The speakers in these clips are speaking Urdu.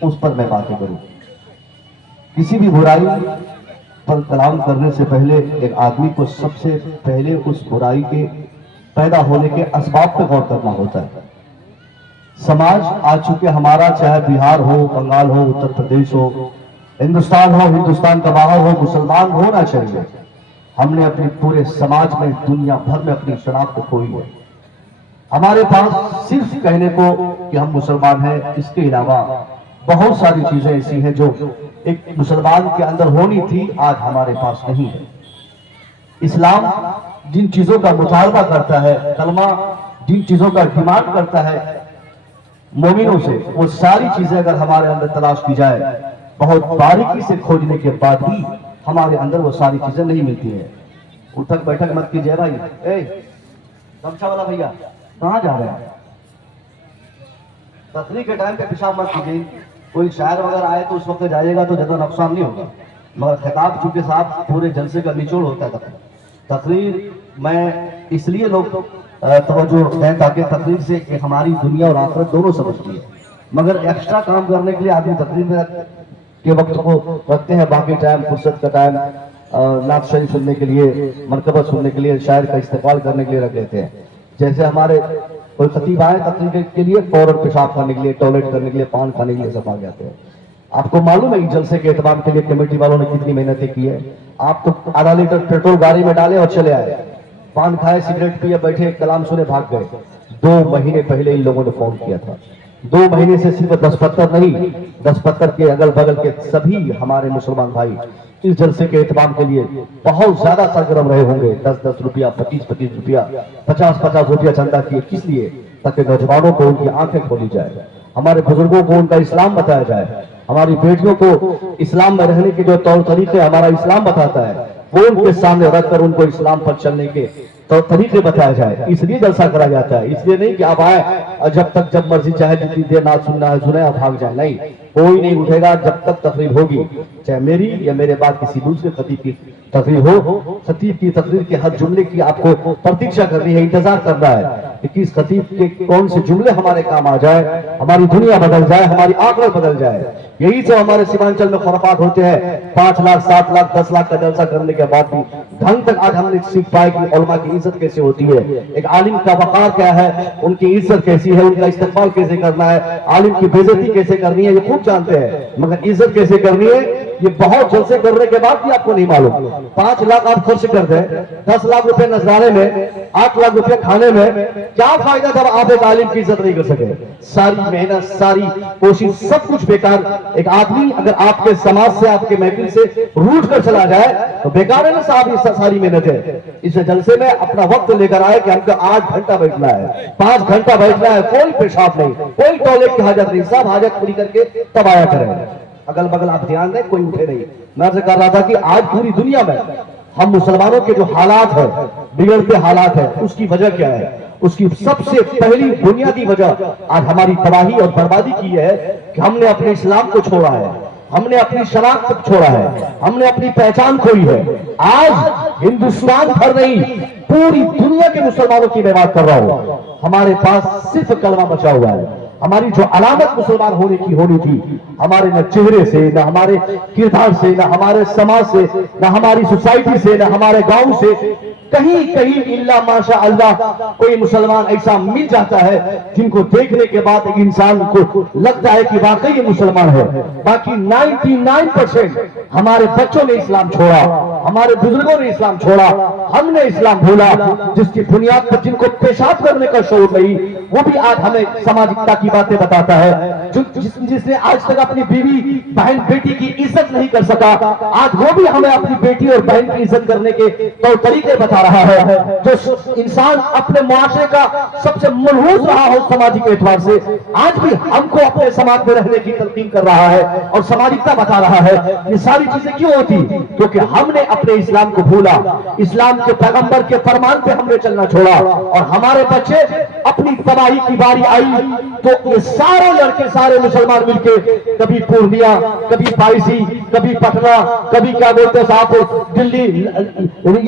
اس پر میں باتیں کروں. کسی بھی برائی پر کلام کرنے سے پہلے ایک آدمی کو سب سے پہلے اس برائی کے پیدا ہونے کے اسباب پہ غور کرنا ہوتا ہے. سماج آج چونکہ ہمارا چاہے بہار ہو، بنگال ہو، اتر پردیش ہو، ہندوستان ہو، ہندوستان کا باہر ہو، مسلمان ہونا چاہیے. ہم نے اپنے پورے سماج میں دنیا بھر میں اپنی شناخت کھوئی ہے. ہمارے پاس صرف کہنے کو کہ ہم مسلمان ہیں، اس کے علاوہ بہت ساری چیزیں ایسی ہیں جو ایک مسلمان کے اندر ہونی تھی، آج ہمارے پاس نہیں ہے. اسلام جن چیزوں کا مطالبہ کرتا ہے، کلمہ جن چیزوں کا ڈیمانڈ کرتا ہے مومنوں سے، وہ ساری چیزیں اگر ہمارے اندر تلاش کی جائے بہت باریکی سے کھوجنے کے بعد بھی ہمارے اندر وہ ساری چیزیں نہیں ملتی ہیں. اٹھک بیٹھک مت کیجیے بھائی. گمچھا والا بھیا کہاں جا رہے ہیں؟ تقریر کے ٹائم پہ پیشاب مت کیجیے. کوئی شاعر وغیرہ آئے تو اس وقت جائیے گا تو زیادہ نقصان نہیں ہوگا، مگر خطاب چونکہ صاحب پورے جلسے کا نچوڑ ہوتا ہے. تقریر میں اس لیے لوگ توجہ دیں تاکہ تقریر سے کہ ہماری دنیا اور آخرت دونوں سمجھتی ہے. مگر ایکسٹرا کام کرنے کے لیے آدمی تقریر میں کے وقت کو رکھتے ہیں، باقی ٹائم فرصت کا ٹائم نعت شریف سننے کے لیے، مرکبہ سننے کے لیے، شاعر کا استقبال کرنے کے لیے رکھ لیتے ہیں. جیسے ہمارے کوئی خطیب آئے تقریر کے لیے فوراً پیشاب کرنے کے لیے، ٹوائلٹ کرنے کے لیے، پان کھانے کے لیے سب آ جاتے ہیں. آپ کو معلوم ہے اس جلسے کے اہتمام کے لیے کمیٹی والوں نے کتنی محنتیں کی ہے. آپ تو آدھا لیٹر پیٹرول گاڑی میں ڈالے اور چلے آئے، پان کھائے، سگریٹ پیے، بیٹھے، کلام سنے، بھاگ گئے. 2 مہینے پہلے ان لوگوں نے فون کیا تھا. 2 مہینے سے صرف 10 پتر نہیں، 10 پتر کے اگل بغل کے سبھی ہمارے مسلمان بھائی اس جلسے کے اہتمام کے لیے بہت زیادہ سرگرم رہے ہوں گے. 10 روپیہ، 25 روپیہ، 50 روپیہ چندہ کیے. کس لیے؟ تاکہ نوجوانوں کو ان کی آنکھیں کھولی جائے، ہمارے بزرگوں کو ان کا اسلام بتایا جائے، ہماری بیٹیوں کو اسلام میں رہنے کے جو طور طریقے ہمارا اسلام بتاتا ہے وہ ان کے سامنے رکھ کر ان کو اسلام پر چلنے کے طور طریقے بتایا جائے. اس لیے جلسہ کرا جاتا ہے. اس لیے نہیں کہ آپ آئے اور جب مرضی چاہے جتنی دیر نعت سننا ہے سنیں اور بھاگ جائیں. نہیں، کوئی نہیں اٹھے گا جب تک تقریر ہوگی، چاہے میری یا میرے بعد کسی دوسرے خطیب کی تقریر ہو. خطیب کی تقریر کے ہر جملے کی آپ کو پرتیکشا کرنی ہے، انتظار کرنا ہے کہ کس خطیب کے کون سے جملے ہمارے کام آ جائے، ہماری دنیا بدل جائے، ہماری آنکھیں بدل جائے. یہی تو ہمارے سیمانچل میں خرافات ہوتے ہیں. 5 لاکھ 7 لاکھ 10 لاکھ کا جلسہ کرنے کے بعد بھی ڈھنگ تک آج ہم نے سیکھ پائے کہ علماء کی عزت کیسے ہوتی ہے، ایک عالم کا وقار کیا ہے، ان کی عزت کیسی ہے، ان کا استقبال کیسے کرنا ہے، عالم کی بے عزتی کیسے کرنی ہے، یہ خوب جانتے ہیں. مگر عزت کیسے کرنی ہے یہ بہت جلسے کرنے کے بعد بھی آپ کو نہیں معلوم. 5 لاکھ آپ خرچ کر دیں، 10 لاکھ روپے نذرانے میں، 8 لاکھ روپے کھانے میں، کیا فائدہ جب آپ ایک عالم کی عزت نہیں کر سکے؟ ساری محنت، ساری کوشش، سب کچھ بیکار. ایک آدمی اگر آپ کے سماج سے، آپ کے محفل سے روٹ کر چلا جائے تو بیکار ہے نا صاحب یہ ساری محنت ہے. اس جلسے میں اپنا وقت لے کر آئے کہ ہم کو 8 گھنٹہ بیٹھنا ہے، 5 گھنٹہ بیٹھنا ہے، کوئی پیشاب نہیں، کوئی ٹوائلٹ کی حاجت نہیں، سب حاجت پوری کر کے تب آیا کریں. اگل بگل آپ دھیان دیں، کوئی اٹھے نہیں. میں آپ سے کہہ رہا تھا کہ آج پوری دنیا میں ہم مسلمانوں کے جو حالات ہیں، بگڑتے حالات ہیں، اس کی وجہ کیا ہے؟ اس کی سب سے پہلی بنیادی وجہ آج ہماری تباہی اور بربادی کی ہے کہ ہم نے اپنے اسلام کو چھوڑا ہے، ہم نے اپنی شناخت چھوڑا ہے، ہم نے اپنی پہچان کھوئی ہے. آج ہندوستان بھر نہیں، پوری دنیا کے مسلمانوں کی میں بات کر رہا ہوں، ہمارے پاس صرف کلمہ بچا ہوا ہے. ہماری جو علامت مسلمان ہونے کی ہونی تھی، ہمارے نہ چہرے سے، نہ ہمارے کردار سے، نہ ہمارے سماج سے، نہ ہماری سوسائٹی سے، نہ ہمارے گاؤں سے، کہیں کہیں الا ماشاء اللہ کوئی مسلمان ایسا مل جاتا ہے جن کو دیکھنے کے بعد ایک انسان کو لگتا ہے کہ واقعی یہ مسلمان ہے. باقی 99% ہمارے بچوں نے اسلام چھوڑا، ہمارے بزرگوں نے اسلام چھوڑا، ہم نے اسلام بھولا. جس کی بنیاد پر جن کو پیشاب کرنے کا شعور نہیں، وہ بھی آج ہمیں سماجکتا کی باتیں بتاتا ہے. جس نے آج تک اپنی بیوی بہن بیٹی کی عزت نہیں کر سکا، آج وہ بھی ہمیں اپنی بیٹی اور بہن کی عزت کرنے کے طور طریقے بتا رہا ہے. جو انسان اپنے معاشرے کا سب سے ملحوظ رہا ہو سماجی کے اعتبار سے، آج بھی ہم کو اپنے سماج میں رہنے کی تلقین کر رہا ہے اور سماجکتا بتا رہا ہے. یہ ساری چیزیں کیوں ہوتی؟ کیونکہ ہم نے اپنے اسلام کو بھولا، اسلام کے پیغمبر کے فرمان پہ ہم نے چلنا چھوڑا، اور ہمارے بچے اپنی تباہی کی باری آئی تو یہ سارے لڑکے سارے مسلمان مل کے کبھی پورنیا، کبھی بائیسی، کبھی پٹنہ، کبھی کیا بولتے صاحب دلی،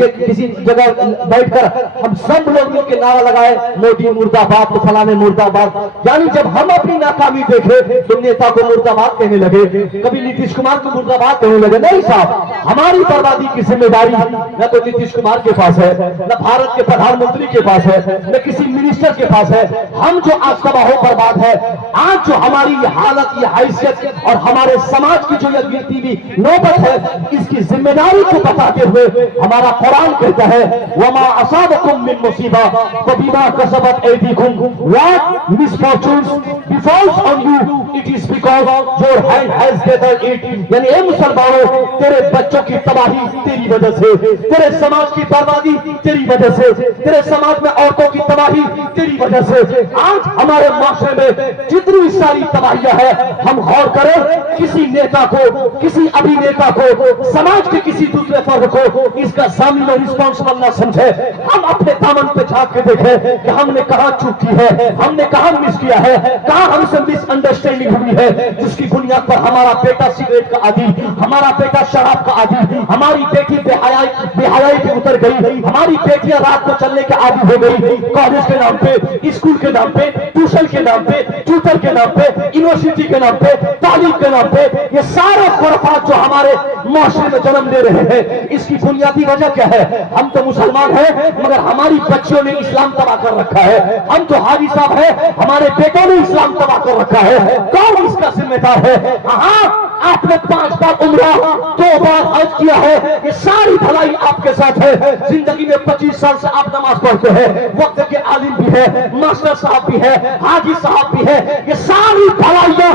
یہ کسی جگہ بیٹھ کر ہم سب لوگ مل کے نعرہ لگائے مودی مرد آباد تو فلانے مرد آباد، یعنی جب ہم اپنی ناکامی دیکھے تو نیتا کو مرد آباد کہنے لگے، کبھی نیتیش کمار کو مرد آباد کہنے لگے۔ نہیں صاحب، ہماری بربادی کی ذمہ داری نہ تو نیتیش کمار کے پاس ہے، نہ بھارت کے پردھان منتری کے پاس ہے، نہ کسی منسٹر کے پاس ہے۔ ہم جو آج تباہ و برباد ہے، آج جو ہماری یہ حالت، یہ حیثیت اور ہمارے سماج کی جو یہ گرتی ہوئی نوبت ہے، اس کی ذمہ داری کو بتاتے ہوئے ہمارا قرآن کہتا ہے وَمَا أَصَابَكُم مِّن مُّصِيبَةٍ فَبِمَا كَسَبَتْ أَيْدِيكُمْ What misfortunes befalls on you, it is because your hand has gathered it۔ یعنی اے مسلمانوں، تیرے بچوں کی تباہی تیری وجہ سے، تیرے سماج کی بربادی تیری وجہ سے، تیرے سماج میں عورتوں کی تباہی تیری وجہ سے۔ آج ہمارے معاشرے میں جتنی ساری تباہیاں ہیں، ہم غور کریں، کسی نیتا کو، کسی ابھینیتا کو، سماج کے کسی دوسرے فرد کو اس کا ضامن و رسپانسبل نہ سمجھے۔ ہم اپنے دامن پہ جھانک کے دیکھیں کہ ہم نے کہاں چوک کی ہے، ہم نے کہاں مس کیا ہے، کہاں ہم سے مس انڈرسٹینڈنگ ہوئی ہے، جس کی بنیاد پر ہمارا بیٹا سگریٹ کا عادی، ہمارا بیٹا شراب کا عادی، ہماری بیٹی بے حیائی پہ اتر گئی، ہماری بیٹیاں رات کو چلنے کے عادی ہو گئی، کالج کے نام پہ، اسکول کے نام پہ، ٹیوشن کے نام پہ، ٹیوٹر کے نام پہ، یونیورسٹی کے نام پہ، تعلیم کے نام پہ، یہ سارے خرافات جو ہمارے معاشرے میں جنم لے رہے ہیں، اس کی بنیادی وجہ کیا ہے؟ ہم تو مسلمان ہیں مگر ہماری بچیوں نے اسلام تباہ کر رکھا ہے، ہم تو حاجی صاحب ہیں ہمارے بیٹوں نے اسلام تباہ کر رکھا ہے۔ کون اس کا ذمہ دار ہے؟ ہاں، آپ نے 5 بار عمرہ، 2 بار حج کیا ہے، یہ ساری بھلائی آپ کے ساتھ ہے۔ زندگی میں 25 سال سے آپ نماز پڑھتے ہیں، وقت کے عالم بھی ہے، ماسٹر صاحب بھی ہے، حاجی صاحب بھی ہے، یہ ساری بھلائیاں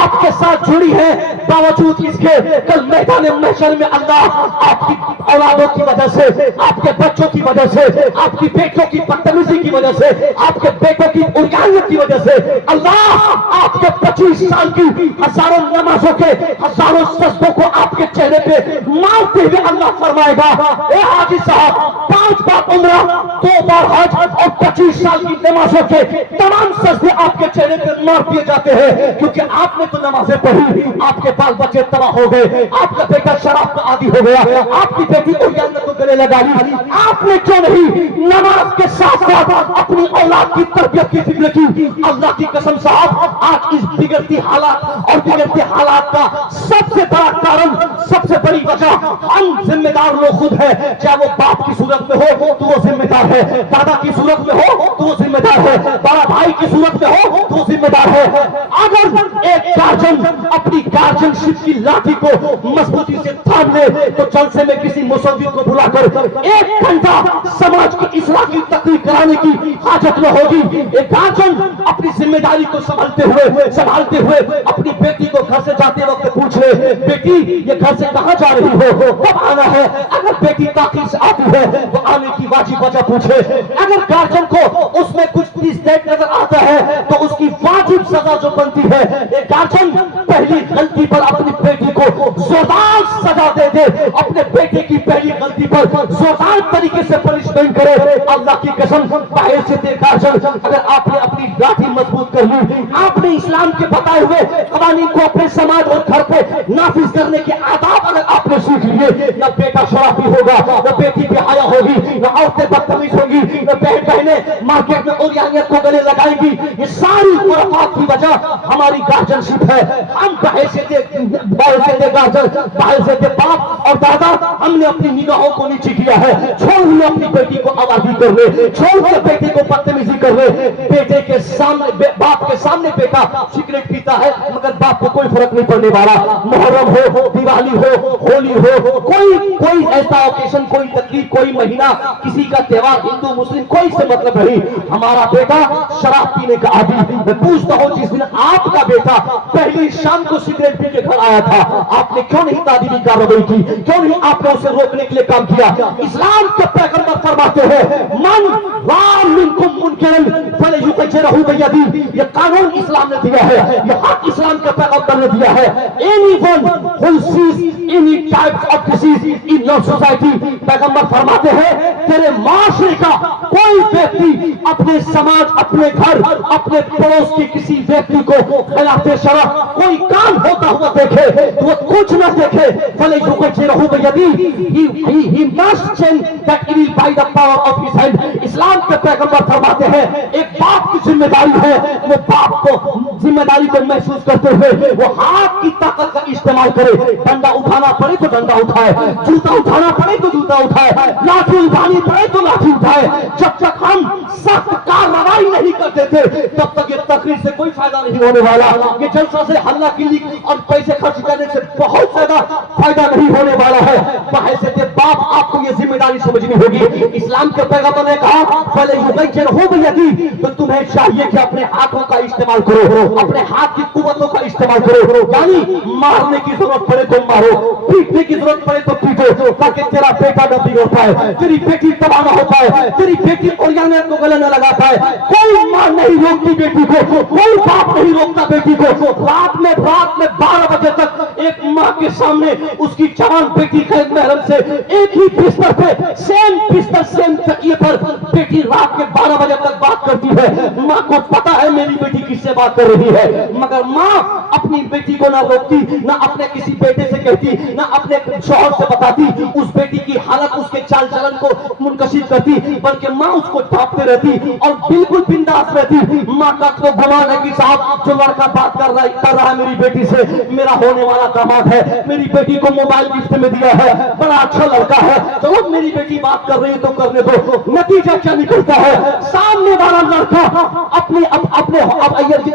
آپ کے ساتھ جڑی ہیں، باوجود اس کے کل میدان محشر میں اللہ آپ کی اولادوں کی وجہ سے، آپ کے بچوں کی وجہ سے، آپ کی بیٹوں کی بدتمیزی کی وجہ سے، آپ کے بیٹوں کی عریانیت کی وجہ سے اللہ آپ کے 25 سال کی ہزاروں نمازوں کے ہزاروں سجدوں کو آپ کے چہرے پہ مارتے ہوئے اللہ فرمائے گا اے حاجی صاحب 5 بار عمرہ 2 بار حج اور 25 سال کی نمازوں کے تمام سجدے آپ کے چہرے پہ مار دیے جاتے ہیں، کیونکہ آپ نے تو نمازیں پڑھی، آپ کے بال بچے تباہ ہو گئے، آپ کا بیٹا شراب کا عادی ہو گیا، آپ کی بیٹی عریانیت کو گلے لگا لی، آپ نے کیوں نہیں نماز کے ساتھ ساتھ اپنی اولاد کی تربیت کی فکر کی؟ اللہ کی قسم صاحب، آج اس بگڑتی حالات اور بگڑتے حالات کا سب سے بڑا کارن، سب سے بڑی وجہ ہم ذمہ دار لوگ خود ہیں، چاہے وہ باپ کی صورت میں ہو تو وہ ذمہ دار ہے، دادا کی صورت میں ہو تو وہ ذمہ دار ہے، بڑا بھائی کی صورت میں ہو تو وہ ذمہ دار ہے۔ اگر ایک گارجن اپنی گارجن شپ کی لاٹھی کو مضبوطی سے تھام لے تو جلسے میں کسی مصوت کو بلا کر 1 گھنٹہ سماج کی اصلاح کی تقریر کرانے کی حاجت نہ ہوگی۔ ایک گارجن اپنی ذمہ داری کو سنبھالتے ہوئے اپنی بیٹی کو گھر سے جاتے وقت پوچھ لے بیٹی یہ گھر سے کہاں جا رہی ہو، کب آنا ہے؟ اگر بیٹی تاخیر سے آتی ہے تو آنے کی واجب وجہ پوچھے۔ اگر گارجن کو اس میں کچھ مسٹیک نظر آتا ہے تو اس کی واجب سزا جو بنتی ہے، ایک گارجن پہلی غلطی پر اپنی بیٹی کو زوردار سزا دے دے، اپنے بیٹے کی پہلی غلطی پر زوردار طریقے سے پنشمنٹ کرے۔ اللہ کی قسم بحیثیت گارجن اگر آپ نے اپنی لاٹھی مضبوط کر لی، آپ نے اسلام کے بتائے ہوئے قوانین کو اپنے سماج اور گھر پہ نافذ کرنے کے آداب اگر آپ نے سیکھ لیے، نہ بیٹا شرابی ہوگا، نہ بیٹی بے حیا ہوگی، نہ عورتیں بدتمیز ہوگی، نہ بہنیں مارکیٹ میں عریانیت کو گلے لگائیں گی۔ یہ ساری خرافات کی وجہ ہماری گارجن شپ ہے۔ ہم بحیثیت گارجن، بحیثیت باپ اور دادا، ہم نے اپنی نگاہوں کو نیچے کیا ہے، چھوڑ دیا اپنی بیٹی کو آبادی کرنے، چھوڑ دیا بیٹے کو بدتمیزی کرنے۔ بیٹے کے سامنے، باپ کے سامنے بیٹا سگریٹ پیتا ہے مگر باپ کو کوئی فرق نہیں پڑنے والا۔ محرم ہو، دیوالی ہو، ہولی ہو، کوئی ایسا اوکیشن، کوئی تقریب، کوئی مہینہ، کسی کا تہوار، ہندو مسلم کوئی سے مطلب نہیں، ہمارا بیٹا شراب پینے کا عادی۔ میں پوچھتا ہوں جس دن آپ کا بیٹا پہلی شام کو سگریٹ پی کے گھر آیا تھا، آپ نے کیوں نہیں تعلیمی کارروائی کی؟ کیوں نہیں آپ نے اسے روکنے کے لیے کام کیا؟ اسلام کے پیغمبر فرماتے ہیں من رأى منکم منکرا فلیغیرہ بیدہ، یہ قانون اسلام نے دیا ہے، یہ حق اسلام کا کے پیغمبر نے دیا ہے. Anyone who sees any types of disease in your society, پیغمبر فرماتے ہیں تیرے معاشرے کا کوئی ویکتی اپنے سماج, اپنے گھر, اپنے پڑوس کے کسی ویکتی کو خلاف شرع کوئی کام ہوتا ہوا دیکھے, وہ کچھ نہ دیکھے, فَلَيُغَيِّرْهُ بِيَدِهِ, he must change that evil by the power of his hand. اسلام کے پیغمبر فرماتے ہیں ایک باپ کی ذمہ داری ہے, وہ باپ کو ذمہ داری کو محسوس کرتے ہوئے وہ ہاتھ کی طاقت کا استعمال کرے. ڈنڈا اٹھانا پڑے تو ڈنڈا اٹھائے, جوتا اٹھانا پڑے تو جوتا اٹھائے, لاٹھی اٹھانی پڑے تو لاٹھی اٹھائے. جب تک ہم سخت کارروائی نہیں کرتے تھے تب تک یہ تقریر سے کوئی فائدہ نہیں ہونے والا. یہ جلسہ سے ہلہ کلی اور پیسے خرچ کرنے سے بہت زیادہ فائدہ نہیں ہونے والا ہے. بحیثیت باپ آپ کو یہ ذمہ داری سمجھنی ہوگی. اسلام کے پیغمبر نے کہا فَلَيُغَيِّرْهُ بِيَدِهِ, تو تمہیں چاہیے کہ اپنے ہاتھوں کا استعمال کرو, اپنے ہاتھ کی قوتوں کا استعمال کرو. یعنی مارنے کی ضرورت پڑے تو مارو, پیٹنے کی ضرورت پڑے تو پیٹو, تاکہ تیرا بیٹا نہ بگڑ پائے, تیری بیٹی تباہ نہ ہو پائے, تیری بیٹی اوریانے کو گلے نہ لگا پائے. کوئی ماں نہیں روکتی بیٹی کو, کوئی باپ نہیں روکتا بیٹی کو. رات میں 12 بجے تک ایک ماں کے سامنے اس کی جوان بیٹی کے محرم سے ایک ہی بستر پہ, سیم بستر سیم تکیے پر بیٹی رات کے 12 بجے تک بات کرتی ہے. ماں کو پتا ہے میری بیٹی کس سے بات کر رہی ہے, مگر ماں اپنی بیٹی کو نہ روکتی, نہ اپنے کسی بیٹے سے کہتی, نہ اپنے شوہر سے بتاتی, اس بیٹی کی حالت اس کے چال چلن کو منکشف کرتی, بلکہ ماں اس کو ڈھانپتے رہتی اور بالکل بنداس رہتی. ماں کا تو گمان ہے کہ صاحب جو لڑکا بات کر رہا ہے میری بیٹی سے میرا ہونے والا داماد ہے, میری بیٹی کو موبائل گفٹ میں دیا ہے, بڑا اچھا لڑکا ہے, چلو میری بیٹی بات کر رہی ہے تو کرنے دو. نتیجہ کیا نکلتا ہے, سامنے والا لڑکا اپنے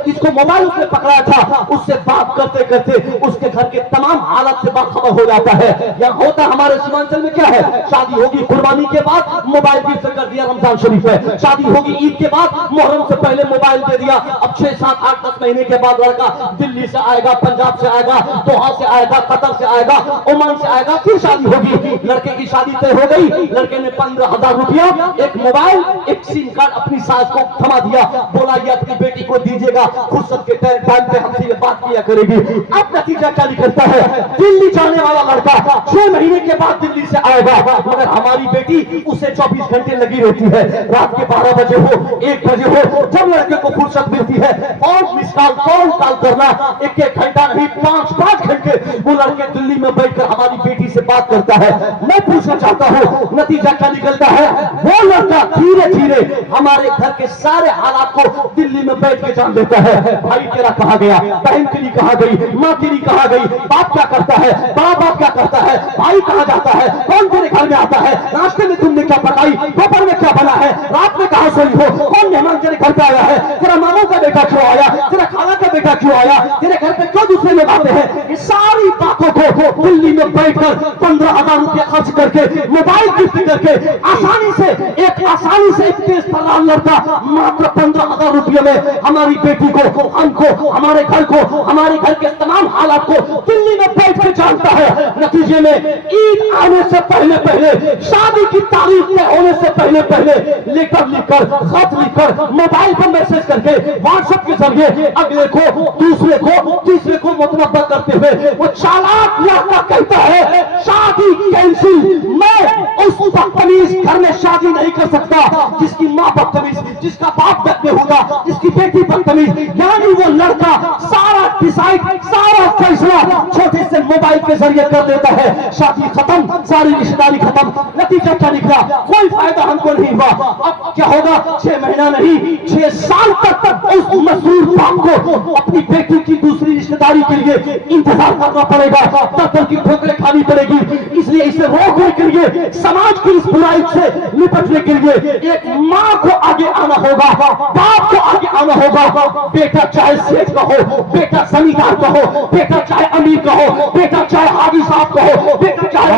جس کو موبائل اس نے پکڑایا تھا اس سے بات کرتے کرتے اس کے گھر کے تمام حالات سے باخبر ہو جاتا ہے. یا ہوتا ہمارے سیمانچل میں کیا ہے, شادی ہوگی قربانی کے بعد موبائل گفٹ کر دیا رمضان شریف میں, شادی ہوگی عید کے بعد محرم سے پہلے موبائل دے دیا. اب 6, 7, 8, 10 مہینے کے بعد لڑکا دلی سے آئے گا, پنجاب سے آئے گا, دوحہ سے آئے گا, قطر سے آئے گا, عمان سے آئے گا, پھر شادی ہوگی. لڑکے کی شادی طے ہو گئی, لڑکے نے 15,000 روپیہ, ایک موبائل, ایک سم کارڈ اپنی ساس کو تھما دیا, بولا یہ اپنی بیٹی کو دیجیے گا, فرصت کے ٹائم پہ ہم سے یہ بات کیا کرے گی. اب نتیجہ کیا نکلتا ہے, دلی جانے والا لڑکا 6 مہینے کے بعد دلی سے آئے گا, مگر ہماری بیٹی اسے 24 گھنٹے لگی رہتی ہے. رات کے 12 بجے ہو, 1 بجے ہو, جب لڑکے کو فرصت ملتی ہے فون مس کال, فون کال کرنا, 1 گھنٹہ نہیں 5 گھنٹے وہ لڑکے دلی میں بیٹھ کر ہماری بیٹی سے بات کرتا ہے. میں پوچھنا چاہتا ہوں نتیجہ کیا نکلتا ہے, وہ لڑکا دھیرے دھیرے ہمارے گھر کے سارے حالات کو دلی میں بیٹھ کے جان لیتا ہے. بھائی تیرا کہاں گیا, بہن تیری کہاں گئی, ماں تیری کہاں گئی, باپ کیا کرتا ہے, بڑا باپ کیا کرتا ہے, بھائی کہاں جاتا ہے, کون تیرے گھر میں آتا ہے, ناشتے میں تم نے کیا پکائی, دوپہر میں کیا بنا ہے, رات میں کہاں سوئی ہو, کون مہمان تیرے گھر پہ آیا ہے, تیرا ماموں کا بیٹا کیوں آیا, تیرا خالہ کا بیٹا کیوں آیا, تیرے گھر پہ کیوں دوسرے لوگ آتے ہیں. یہ ساری باتوں کو دلی میں بیٹھ کر 15,000 روپیہ خرچ کر کے موبائل گفٹ کر کے آسانی سے ایک تیز تران لڑکا ماتر 15,000 روپیے میں ہماری بیٹی کو, ہم کو, ہمارے گھر کو, ہمارے گھر کے تمام حالات کو دلی میں بیٹھ کے جانتا ہے. نتیجے میں عید آنے سے پہلے پہلے, شادی کی تاریخ میں ہونے سے پہلے پہلے لیٹر لکھ کر, خط لکھ کر, موبائل پر میسج کر کے, واٹس ایپ کے ذریعے اگلے کو, دوسرے کو, تیسرے کو متنبہ کرتے ہوئے وہ چالاک لڑکا کہتا ہے شادی کینسل. میں اس بدتمیز گھر میں شادی نہیں کر سکتا جس کی ماں بدتمیز, جس کا باپ بدتمیز, جس کی بیٹی بدتمیز. یعنی وہ لڑکا سارا ڈیسائیڈ, سارا فیصلہ چھوٹے سے موبائل کے ذریعے کر دیتا ہے. شادی ختم, ساری رشتہ داری ختم. نتیجہ کیا نکلا, کوئی فائدہ ہم کو نہیں ہوا. اب کیا ہوگا, 6 مہینہ نہیں 6 سال تک اس مسرور باپ کو اپنی بیٹی کی دوسری رشتہ داری کے لیے انتظار کرنا پڑے گا, تب کی ٹھوکریں کھانی پڑے گی. اس لیے اسے روکنے کے لیے, سماج کی اس برائی سے نپٹنے کے لیے ایک ماں کو آگے آنا ہوگا, باپ کو آگے آنا ہوگا. بیٹا چاہے سیٹ کا ہو, بیٹا زمیندار کا ہو, بیٹا چاہے امیر کا ہو, بیٹا چاہے حاجی صاحب کا ہو, بیٹا چاہے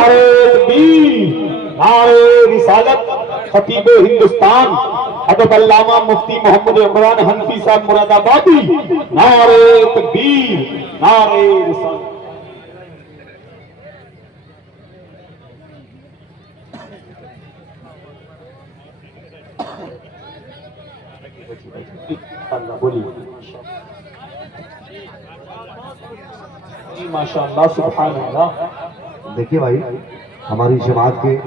نعرے رسالت. خطیب ہندوستان حضرت علامہ مفتی محمد عمران حنفی صاحب مراد آبادی, نعرے تکبیر, نعرے رسالت. اللہ بولیے. جی ماشاءاللہ سبحان اللہ. دیکھیے بھائی، ہماری جماعت کے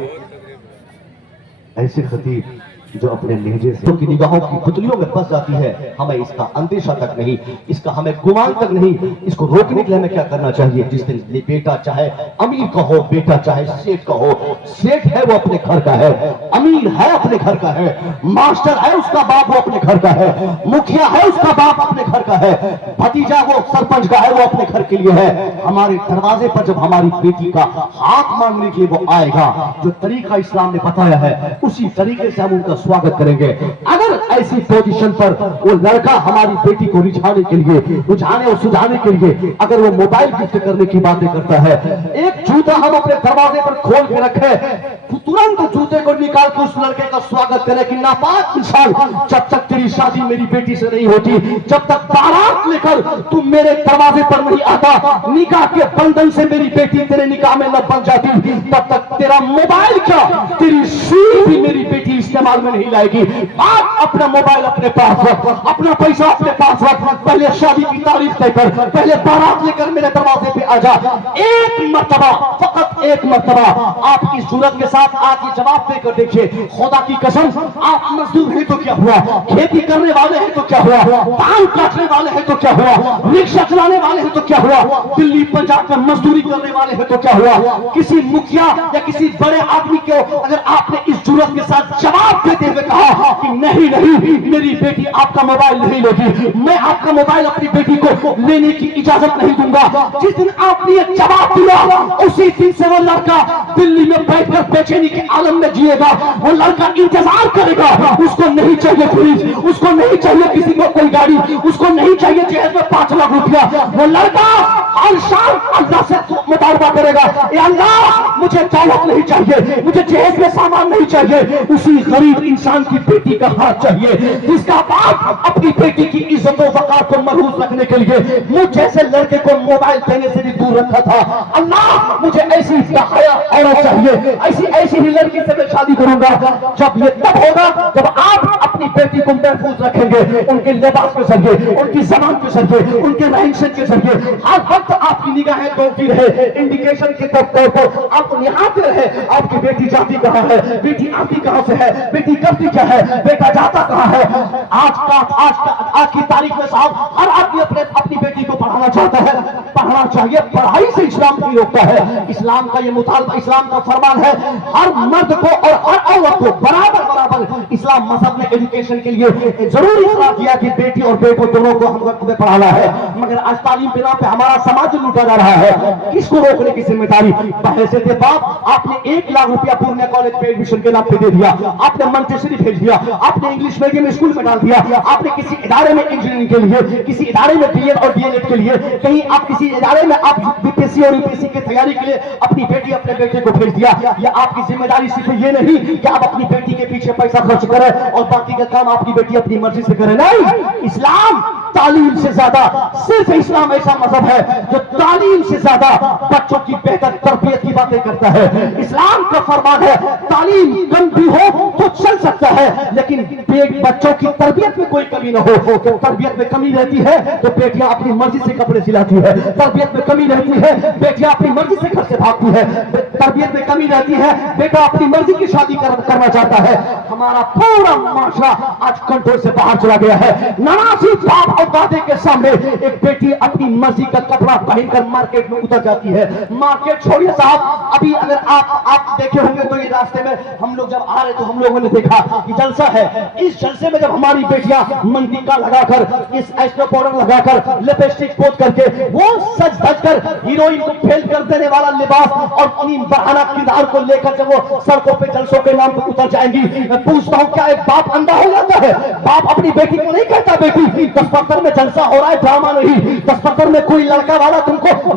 ایسے خطیب جو اپنے لہجے سے کی نگاہوں کی پتلیوں میں پھنس جاتی ہے، ہمیں اس کا اندیشہ تک نہیں، اس کا ہمیں گمان تک نہیں. اس کو روکنے کے لیے ہمیں کیا کرنا چاہیے؟ جس دن بیٹا چاہے امیر کا ہو، بیٹا چاہے سیٹ کا ہو، سیٹ ہے وہ اپنے گھر کا ہے، امیر ہے اپنے گھر کا ہے، ماسٹر ہے اس کا باپ وہ اپنے گھر کا ہے، مکھیا ہے اس کا باپ اپنے گھر کا ہے، بھتیجا وہ سرپنچ کا ہے وہ اپنے گھر کے لیے ہے. ہمارے دروازے پر جب ہماری بیٹی کا ہاتھ مانگنے کے لیے وہ آئے گا، جو طریقہ اسلام نے بتایا ہے اسی طریقے سے ہم ان کا سواگت کریں گے. اگر ایسی پوزیشن پر وہ لڑکا ہماری بیٹی کو رجھانے کے لیے، رجھانے اور سجھانے کے لیے اگر وہ موبائل گفٹ کرنے کی باتیں کرتا ہے، ایک جوتا ہم اپنے دروازے پر کھول کے رکھے، ترنت جوتے کو نکال کے اس لڑکے کا سواگت کرے کہ ناپاک انسان، جب تک تیری شادی میری بیٹی سے نہیں ہوتی، جب تک بارات لے کر تم میرے دروازے پر نہیں آتا، نکاح کے بندھن سے میری بیٹی تیرے نکاح میں نہ بن جاتی، تب تک تیرا موبائل کیا، تیری سوئی بھی میری بیٹی استعمال میں نہیں لائے گی. آپ اپنا موبائل اپنے پاس رکھ، اپنا پیسہ اپنے پاس رکھ، پہلے شادی کی تاریخ لے کر، پہلے بارات لے کر میرے دروازے پہ آ جا. ایک مرتبہ، فقط ایک مرتبہ آپ کی ضرورت کے ساتھ آج یہ جواب دے کر دیکھیے. خدا کی قسم، آپ مزدور ہیں تو کیا ہوا، کھیتی کرنے والے ہیں تو کیا ہوا، دھان کاٹنے والے ہیں تو کیا ہوا، رکشہ چلانے والے ہیں تو کیا ہوا، دلی پنجاب میں مزدوری کرنے والے ہیں تو کیا ہوا، کسی مکھیا یا کسی بڑے آدمی کو اگر آپ نے اس ضرورت کے ساتھ جواب دیتے ہوئے کہا کہ نہیں نہیں میری بیٹی آپ کا موبائل نہیں لے گی، میں آپ کا موبائل اپنی بیٹی کو لینے کی اجازت نہیں دوں گا، جس دن آپ نے یہ جواب دیا اسی دن سے وہ لڑکا دلی میں بیٹھ کر بے چینی کے عالم میں جیے گا. وہ لڑکا انتظار کرے گا، اس کو نہیں چاہیے پولیس، اس کو نہیں چاہیے کسی کو کوئی گاڑی، اس کو نہیں چاہیے جہیز میں 5 لاکھ روپیہ. وہ لڑکا ہر شام اللہ سے مطالبہ کرے گا، اے اللہ مجھے دولت نہیں چاہیے، مجھے جہیز میں سامان نہیں چاہیے. اسی غریب انسان کی بیٹی کا ہاتھ چاہیے جس کا باپ اپنی بیٹی کی عزت و وقار کو محفوظ رکھنے کے لیے مجھ جیسے لڑکے کو موبائل دینے سے بھی دور رکھا تھا. اللہ مجھے ایسی حیا عورت چاہیے، ایسی ہی لڑکی سے میں شادی کروں گا. جب یہ تب ہوگا جب آپ اپنی بیٹی کو محفوظ رکھیں گے، ان کے لباس کے ذریعے، ان کی زبان کے ذریعے، ان کے رہن سہن کے ذریعے. ہر وقت آپ کی نگاہیں دوڑتی رہے انڈیکیشن کی طرف آپ نہاتے رہے، آپ کی بیٹی جاتی کہاں ہے، بیٹی آتی کہاں سے ہے، بیٹی کرتی کیا ہے، بیٹا جاتا کہاں ہے. آج کی تاریخ میں صاحب ہر آدمی اپنی بیٹی کو پڑھانا چاہتا ہے، پڑھنا چاہیے، پڑھائی سے اسلام نہیں روکتا ہے. اسلام کا یہ مطالبہ، اسلام کا فرمان ہے ہر مرد کو اور ہر عورت کو برابر اسلام مذہب نے ایجوکیشن کے لیے ضروری قرار دیا کہ بیٹی اور بیٹوں دونوں کو ہم وقت میں پڑھانا ہے. مگر آج تعلیم کے نام پہ ہمارا سماج لوٹا جا رہا ہے. کس کو روکنے کی ذمہ داری؟ بحیثیت باپ آپ نے 1 لاکھ روپیہ پورنیہ کالج پہ ایڈمیشن کے نام پہ دے دیا، آپ نے منٹیسری بھیج دیا، آپ نے انگلش میڈیم اسکول میں ڈال دیا، آپ نے کسی ادارے میں انجینئرنگ کے لیے، کسی ادارے میں بی ایڈ اور ڈی ایل ایڈ کے لیے، کہیں آپ کسی ادارے میں آپ بی پی ایس سی اور یو پی ایس سی کی تیاری کے لیے اپنی بیٹی اپنے بیٹے کو بھیج دیا. یا آپ کی ذمہ داری صرف یہ نہیں کہ آپ اپنی بیٹی کے پیچھے پیسہ خرچ کریں اور باقی کا کام آپ کی بیٹی اپنی مرضی سے کرے. نہیں، اسلام تعلیم سے زیادہ، صرف اسلام ایسا مذہب ہے جو تعلیم سے زیادہ بچوں کی بہتر تربیت کی باتیں کرتا ہے. اسلام کا فرمان ہے تعلیم کم بھی ہو تو چل سکتا ہے لیکن بچوں کی تربیت میں کوئی کمی نہ ہو. تربیت میں کمی رہتی ہے تو بیٹیاں اپنی مرضی سے کپڑے سلاتی ہے، تربیت میں کمی رہتی ہے بیٹیاں اپنی مرضی سے گھر سے بھاگتی ہے، تربیت میں کمی رہتی ہے بیٹا اپنی مرضی کی شادی کرنا چاہتا ہے. ہمارا پورا معاشرہ آج کنٹرول سے باہر چلا گیا ہے. نوازی باپ اور دادے کے سامنے ایک بیٹی اپنی مرضی کا کپڑا پہن کر مارکیٹ میں اتر جاتی ہے. مارکیٹ چھوڑیے صاحب، ابھی اگر آپ دیکھے ہوں گے تو یہ راستے میں ہم لوگ جب آ رہے تو ہم لوگوں نے دیکھا کہ جلسہ ہے. اس جلسے میں جب ہماری بیٹیاں منتیکا لگا کر، اس ایسٹرو پاؤڈر لگا کر، لپسٹک پوت کر کے، وہ سج دھج کر ہیروئن کو فیل کر دینے والا لباس اور انہیں بہانہ کردار کو لے کر جب وہ سڑکوں پہ جلسوں کے نام پہ اتر جائیں گی، میں پوچھتا ہوں کیا ایک باپ اندھا ہو جاتا ہے؟ باپ اپنی بیٹی کو نہیں کہتا بیٹی دفتر میں جلسہ ہو رہا ہے، ڈرامہ نہیں، دفتر میں کوئی لڑکا والا تم کو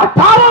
18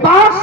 5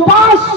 5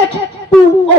H2O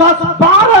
10-12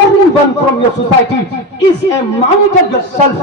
Everyone from your society is a monitor yourself.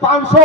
500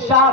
4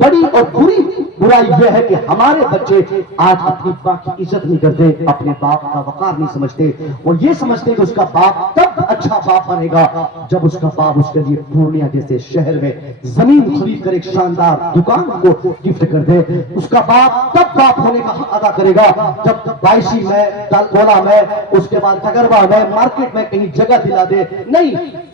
بڑی اور بری برائی یہ ہے کہ ہمارے بچے آج اپنی باپ کی عزت نہیں کرتے، اپنے باپ کا وقار نہیں سمجھتے، اور یہ سمجھتے کہ اس کا باپ تب اچھا باپ بنے گا جب اس کا باپ اس کے لیے پورنیہ جیسے شہر میں زمین خرید کر ایک شاندار دکان کو گفٹ کر دے۔ اس کا باپ تب باپ ہونے کا حق ادا کرے گا جب بائشی میں، تالکولا میں، اس کے بعد تگربا میں، مارکیٹ میں کہیں جگہ دلا دے۔ نہیں،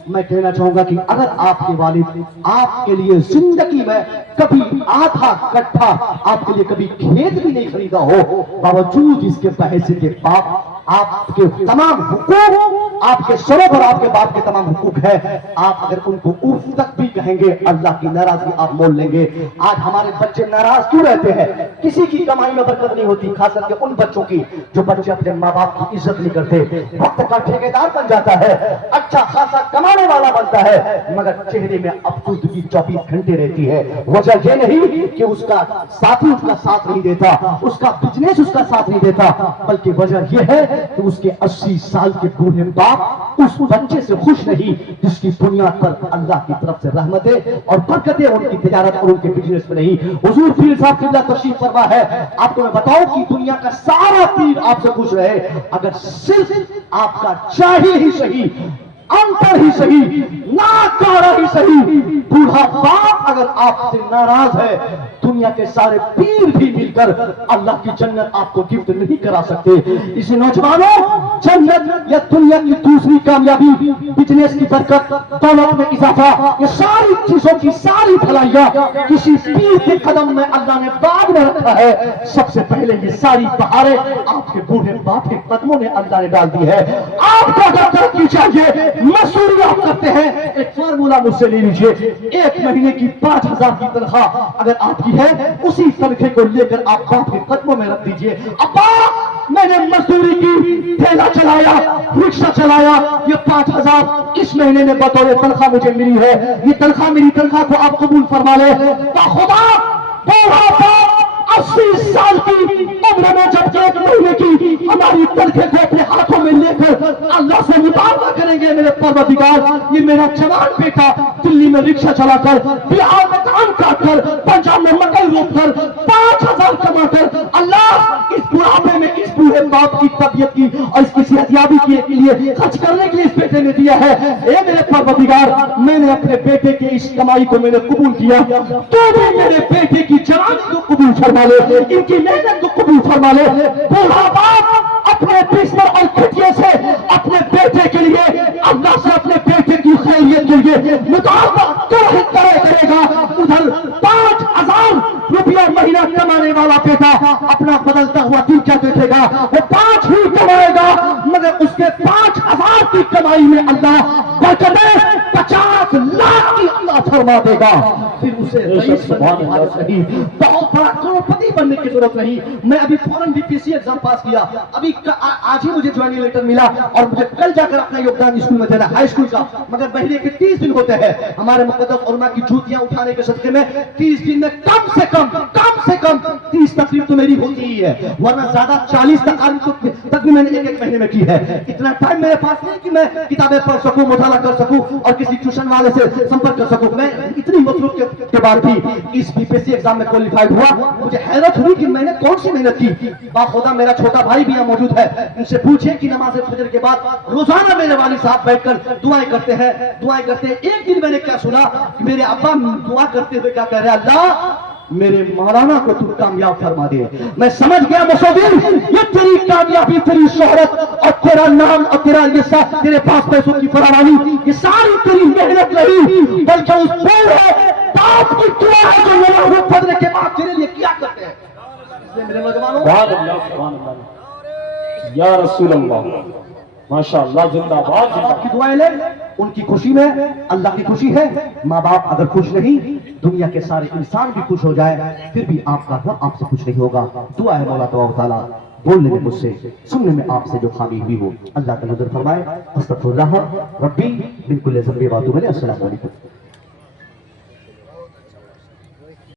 میں کہنا چاہوں گا کہ اگر آپ کے والد آپ کے لیے زندگی میں کبھی آدھا کٹھا آپ کے لیے کبھی کھیت بھی نہیں خریدا ہو، باوجود اس کے بحیثیت کے باپ آپ کے تمام حقوق آپ کے سروں پر آپ کے باپ کے تمام حقوق ہے، آپ اگر ان کو اوف تک بھی کہیں گے اللہ کی ناراضگی آپ مول لیں گے۔ آج ہمارے بچے ناراض کیوں رہتے ہیں؟ کسی کی کمائی میں برکت نہیں ہوتی، خاص کر کے ان بچوں کی جو بچے اپنے ماں باپ کی عزت نہیں کرتے، وقت کا ٹھیکیدار بن جاتا ہے، اچھا خاصا کمانے والا بنتا ہے، مگر چہرے میں افسردگی 24 گھنٹے رہتی ہے۔ وجہ یہ نہیں کہ اس کا ساتھی اس کا ساتھ نہیں دیتا، اس کا بزنس اس کا ساتھ نہیں دیتا، بلکہ وجہ یہ ہے کہ اس کے 80 سال کے بوڑھے باپ اس بچے سے خوش نہیں جس کی بنیاد پر اللہ کی طرف سے رحمتیں اور برکتیں ان کی تجارت اور ان کے بزنس میں نہیں۔ حضور پیر صاحب قبلہ تشریف فرما ہے، آپ کو میں بتاؤں کہ دنیا کا سارا پیر آپ سے خوش رہے اگر صرف آپ کا چاہے ہی صحیح، انتر ہی صحیح، ناکارہ ہی صحیح بوڑھا باپ اگر آپ سے ناراض ہے، دنیا کے سارے پیر بھی مل کر اللہ کی جنت آپ کو گفٹ نہیں کرا سکتے۔ اسی نوجوانوں، جنت یا دنیا کی دوسری کامیابی، بزنس کی برکت، دولت میں اضافہ، یہ ساری چیزوں کی ساری بھلائیاں کسی پیر کے قدم میں اللہ نے باغ میں رکھا ہے۔ سب سے پہلے یہ ساری بہاریں آپ کے بوڑھے باپ کے قدموں میں اللہ نے ڈال دی ہے۔ آپ کو اگر ترقی چاہیے، مزدوری آپ کرتے ہیں، ایک فارمولا مجھ سے لے لیجیے، ایک مہینے کی 5000 کی تنخواہ اگر آپ کی ہے، اسی تنخواہ کو لے کر آپ باپ کے قدموں میں رکھ دیجیے، ابا میں نے مزدوری کی، ٹھیلا چلایا، رکشہ چلایا، یہ 5000 اس مہینے میں بطور تنخواہ مجھے ملی ہے، یہ تنخواہ میری تنخواہ کو آپ قبول فرما لے۔ خدا بوڑھا باپ 80 سال کی عمر میں جب 1 مہینے کی ہماری تنخواہ کو اپنے ہاتھوں میں لے کر اللہ سے مطالبہ کریں گے، میرے پروردگار یہ میرا جوان بیٹا دلی میں رکشہ چلا کر، بہار میں دھان کاٹ کر، پنجاب میں مکئی روپ کر، 5000 کما کر اللہ اس بڑھاپے میں اس بوڑھے باپ کی طبیعت کی اور اس کی صحت یابی کے لیے خرچ کرنے کے لیے اس بیٹے نے دیا ہے۔ اے میرے پروردگار، میں نے اپنے بیٹے کی اس کمائی کو میں نے قبول کیا، تو بھی میرے بیٹے کی جوانی کو قبول فرما لے، ان کی محنت کو قبول فرما لے۔ بوڑھا باپ اپنے بستر اور کھٹیے سے اپنے بیٹے کے لیے اللہ سے اپنے بیٹے کی خیریت کے لیے مطالبہ کرے گا، ادھر 5000 روپیہ مہینہ کمانے والا بیٹا اپنا بدلتا ہوا دن کیا دیکھے گا، وہ 5 ہی کمائے گا، مگر اس کے 5000 کی کمائی میں اللہ برکتیں 50 لاکھ کی اللہ فرما دے گا۔ پھر اسے رئیس بننے کی ضرورت نہیں، بہت بڑا کروڑپتی بننے کی ضرورت نہیں۔ میں ابھی فوراً BPSC ایگزام پاس کیا، ابھی آج ہی مجھے جوائننگ لیٹر ملا اور مجھے کل جا کر اپنا یوگدان اسکول میں دینا، ہائی اسکول کا، مگر مہینے کے 30 دن ہوتے ہیں۔ ہمارے مقدس علماء کی جوتیاں اٹھانے کے صدقے میں 30 دن میں کم سے کم 30 تقریر تو میری ہوتی ہی ہے، ورنہ زیادہ 40 تک بھی میں نے ایک مہینے میں کی ہے۔ اتنا ٹائم میرے پاس نہیں کہ میں کتابیں پڑھ سکوں، مطالعہ کر سکوں اور کسی ٹیوشن والے سے سمپرک کر سکوں۔ میں اتنی مصروف کے بعد بھی اس BPSC ایگزام میں کوالیفائڈ ہوا۔ مجھے حیرت ہوئی کہ میں نے کون سی محنت کی۔ باخدا میرا چھوٹا بھائی بھی یہاں موجود ہے، ان سے پوچھیں کہ نماز فجر کے بعد روزانہ میرے والد صاحب بیٹھ کر دعائیں کرتے ہیں۔ ایک دن میں نے کیا سنا کہ میرے ابا دعا کرتے ہوئے کیا کہہ رہے ہیں، اللہ میرے مولانا کو تو کامیاب فرما دے۔ میں سمجھ گیا مصور، یہ تیری کامیابی، تیری شہرت اور تیرا نام اور تیرا یہ ساتھ تیرے پاس پیسوں کی فراوانی، یہ ساری تیری محنت نہیں بلکہ اس بوڑھے باپ کی دعا ہے جو نماز پڑھنے کے بعد تیرے لیے کیا کرتے ہیں۔ اس لیے میرے نوجوانوں، سبحان اللہ یا رسول اللہ، ماشاءاللہ، زندہ باد، زندہ آپ کی دعائیں لیں، ان کی خوشی میں اللہ کی خوشی ہے۔ ماں باپ اگر خوش نہیں، دنیا کے سارے انسان بھی خوش ہو جائے، پھر بھی آپ کا رب آپ سے خوش نہیں ہوگا۔ دعا ہے مولا تبارک تعالیٰ بولنے میں مجھ سے، سننے میں آپ سے جو خامی ہوئی ہو اللہ کا نظر فرمائے۔ استغفر اللہ ربی من کل ذنب و اتوب الیہ۔ السلام علیکم۔